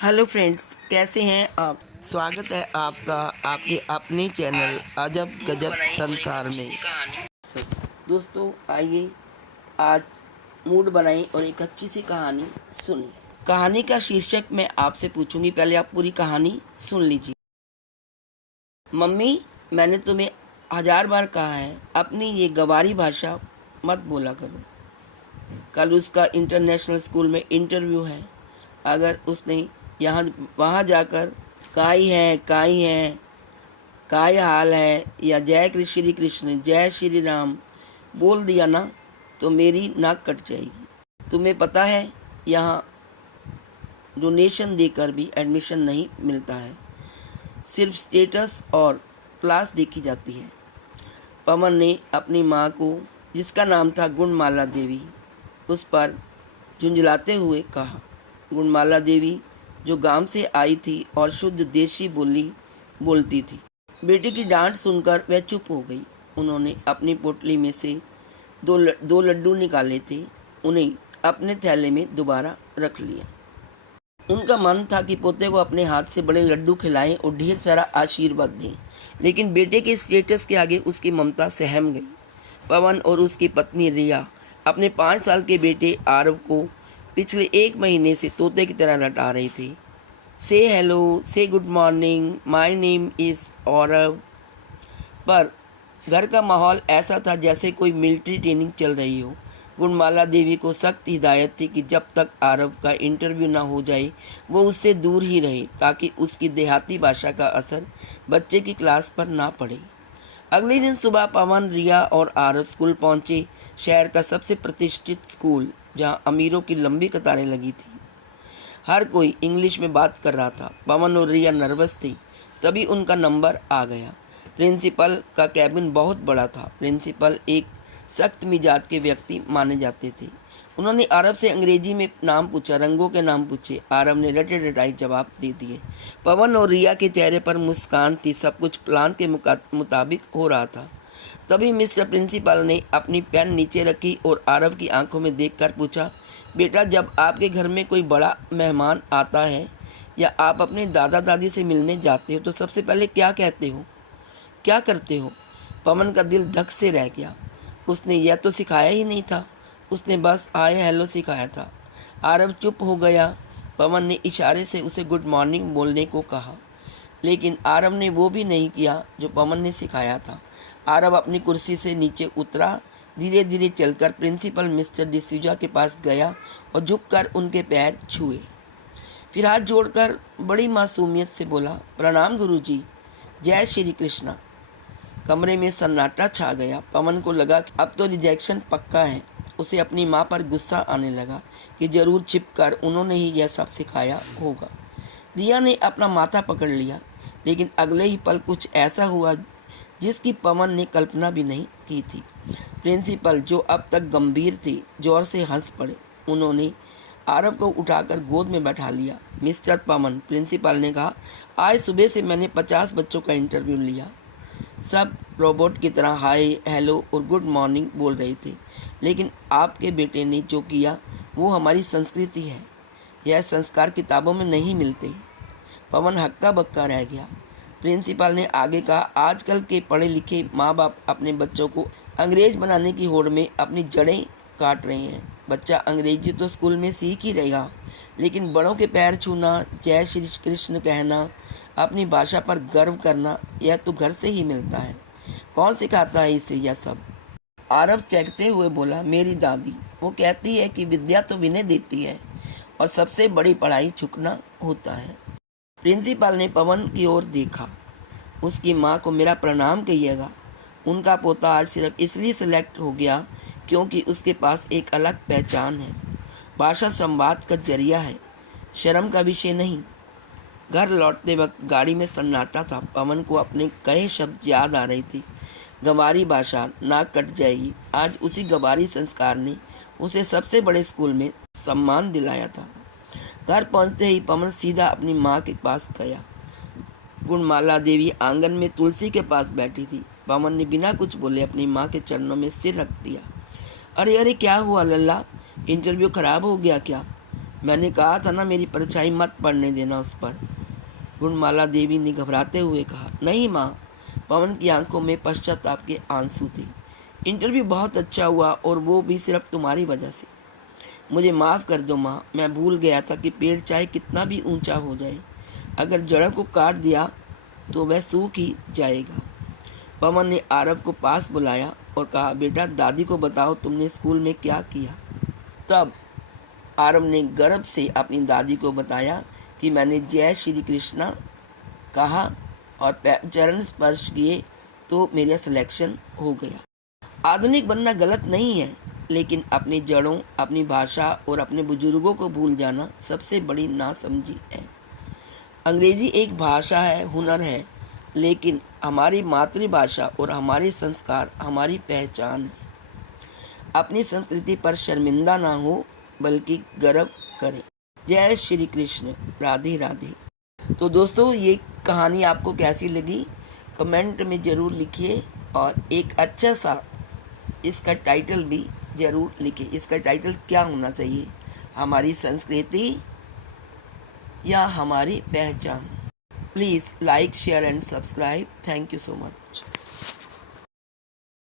Hello friends, कैसे हैं आप। स्वागत है आपका आपके अपने चैनल अजब गजब संसार में। दोस्तों आइए आज मूड बनाएं और एक अच्छी सी कहानी सुनिए। कहानी का शीर्षक मैं आपसे पूछूंगी, पहले आप पूरी कहानी सुन लीजिए। मम्मी, मैंने तुम्हें 1000 बार कहा है अपनी ये गवारी भाषा मत बोला करो। कल उसका इंटरनेशनल स्कूल में इंटरव्यू है। अगर उसने यहाँ वहाँ जाकर काई है काय हाल है या जय श्री कृष्ण जय श्री राम बोल दिया ना तो मेरी नाक कट जाएगी। तुम्हें पता है यहाँ डोनेशन देकर भी एडमिशन नहीं मिलता है, सिर्फ स्टेटस और क्लास देखी जाती है। पवन ने अपनी माँ को, जिसका नाम था गुणमाला देवी, उस पर झुंझलाते हुए कहा। गुणमाला देवी जो गांव से आई थी और शुद्ध देशी बोली बोलती थी। बेटी की डांट सुनकर वह चुप हो गई। उन्होंने अपनी पोटली में से दो लड्डू निकाले थे, उन्हें अपने थैले में दोबारा रख लिया। उनका मन था कि पोते को अपने हाथ से बड़े लड्डू खिलाएं और ढेर सारा आशीर्वाद दें, लेकिन बेटे के स्टेटस के आगे उसकी ममता सहम गई। पवन और उसकी पत्नी रिया अपने 5 साल के बेटे आरव को पिछले 1 महीने से तोते की तरह रटा रहे थे। से हेलो, से good morning, my name is Aarav. पर घर का माहौल ऐसा था जैसे कोई मिलिट्री ट्रेनिंग चल रही हो। गुणमाला देवी को सख्त हिदायत थी कि जब तक आरव का इंटरव्यू ना हो जाए वो उससे दूर ही रहे, ताकि उसकी देहाती भाषा का असर बच्चे की क्लास पर ना पड़े। अगले दिन सुबह पवन, रिया और आरव स्कूल पहुंचे। शहर का सबसे प्रतिष्ठित स्कूल, जहां अमीरों की लंबी कतारें लगी थी। हर कोई इंग्लिश में बात कर रहा था। पवन और रिया नर्वस थे। तभी उनका नंबर आ गया। प्रिंसिपल का कैबिन बहुत बड़ा था। प्रिंसिपल एक सख्त मिजाज के व्यक्ति माने जाते थे। उन्होंने आरव से अंग्रेजी में नाम पूछा, रंगों के नाम पूछे। आरव ने रटे रटाई जवाब दे दिए। पवन और रिया के चेहरे पर मुस्कान थी। सब कुछ प्लान के मुताबिक हो रहा था। तभी मिस्टर प्रिंसिपल ने अपनी पेन नीचे रखी और आरव की आंखों में देखकर पूछा, बेटा, जब आपके घर में कोई बड़ा मेहमान आता है या आप अपने दादा दादी से मिलने जाते हो तो सबसे पहले क्या कहते हो, क्या करते हो? पवन का दिल धक से रह गया। उसने यह तो सिखाया ही नहीं था, उसने बस हाय हेलो सिखाया था। आरव चुप हो गया। पवन ने इशारे से उसे गुड मॉर्निंग बोलने को कहा, लेकिन आरव ने वो भी नहीं किया जो पवन ने सिखाया था। आरव अपनी कुर्सी से नीचे उतरा, धीरे धीरे चलकर प्रिंसिपल मिस्टर डिसूजा के पास गया और झुककर उनके पैर छुए। फिर हाथ जोड़कर बड़ी मासूमियत से बोला, प्रणाम गुरुजी, जय श्री कृष्णा। कमरे में सन्नाटा छा गया। पवन को लगा कि अब तो रिजेक्शन पक्का है। उसे अपनी माँ पर गुस्सा आने लगा कि जरूर छिपकर उन्होंने ही यह सब सिखाया होगा। रिया ने अपना माथा पकड़ लिया, लेकिन अगले ही पल कुछ ऐसा हुआ जिसकी पवन ने कल्पना भी नहीं की थी। प्रिंसिपल, जो अब तक गंभीर थे, जोर से हंस पड़े। उन्होंने आरव को उठाकर गोद में बैठा लिया। मिस्टर पवन, प्रिंसिपल ने कहा, आज सुबह से मैंने 50 बच्चों का इंटरव्यू लिया। सब रोबोट की तरह हाय हेलो और गुड मॉर्निंग बोल रहे थे, लेकिन आपके बेटे ने जो किया वो हमारी संस्कृति है। यह संस्कार किताबों में नहीं मिलते। पवन हक्का बक्का रह गया। प्रिंसिपल ने आगे कहा, आजकल के पढ़े लिखे माँ बाप अपने बच्चों को अंग्रेज बनाने की होड़ में अपनी जड़ें काट रहे हैं। बच्चा अंग्रेजी तो स्कूल में सीख ही रहेगा, लेकिन बड़ों के पैर छूना, जय श्री कृष्ण कहना, अपनी भाषा पर गर्व करना, यह तो घर से ही मिलता है। कौन सिखाता है इसे यह सब? आरव चहकते हुए बोला, मेरी दादी। वो कहती है कि विद्या तो विनय देती है और सबसे बड़ी पढ़ाई झुकना होता है। प्रिंसिपल ने पवन की ओर देखा। उसकी माँ को मेरा प्रणाम कहिएगा। उनका पोता आज सिर्फ इसलिए सिलेक्ट हो गया क्योंकि उसके पास एक अलग पहचान है। भाषा संवाद का जरिया है, शर्म का विषय नहीं। घर लौटते वक्त गाड़ी में सन्नाटा था। पवन को अपने कहे शब्द याद आ रही थी। गंवारी भाषा, नाक कट जाएगी। आज उसी गंवारी संस्कार ने उसे सबसे बड़े स्कूल में सम्मान दिलाया था। घर पहुंचते ही पवन सीधा अपनी माँ के पास गया। गुणमाला देवी आंगन में तुलसी के पास बैठी थी। पवन ने बिना कुछ बोले अपनी माँ के चरणों में सिर रख दिया। अरे अरे, क्या हुआ लल्ला, इंटरव्यू खराब हो गया क्या? मैंने कहा था ना मेरी परछाई मत पड़ने देना उस पर। गुणमाला देवी ने घबराते हुए कहा, नहीं माँ। पवन की आंखों में पश्चाताप के आंसू थे। इंटरव्यू बहुत अच्छा हुआ और वो भी सिर्फ तुम्हारी वजह से। मुझे माफ़ कर दो माँ, मैं भूल गया था कि पेड़ चाहे कितना भी ऊंचा हो जाए, अगर जड़ों को काट दिया तो वह सूख ही जाएगा। पवन ने आरव को पास बुलाया और कहा, बेटा दादी को बताओ तुमने स्कूल में क्या किया। तब आरव ने गर्व से अपनी दादी को बताया कि मैंने जय श्री कृष्णा कहा और चरण स्पर्श किए तो मेरा सिलेक्शन हो गया। आधुनिक बनना गलत नहीं है, लेकिन अपनी जड़ों, अपनी भाषा और अपने बुजुर्गों को भूल जाना सबसे बड़ी नासमझी है। अंग्रेजी एक भाषा है, हुनर है, लेकिन हमारी मातृभाषा और हमारे संस्कार हमारी पहचान है। अपनी संस्कृति पर शर्मिंदा ना हो, बल्कि गर्व करें। जय श्री कृष्ण, राधे राधे। तो दोस्तों, ये कहानी आपको कैसी लगी कमेंट में ज़रूर लिखिए और एक अच्छा सा इसका टाइटल भी ज़रूर लिखिए। इसका टाइटल क्या होना चाहिए, हमारी संस्कृति या हमारी पहचान। Please like, share and subscribe. Thank you so much.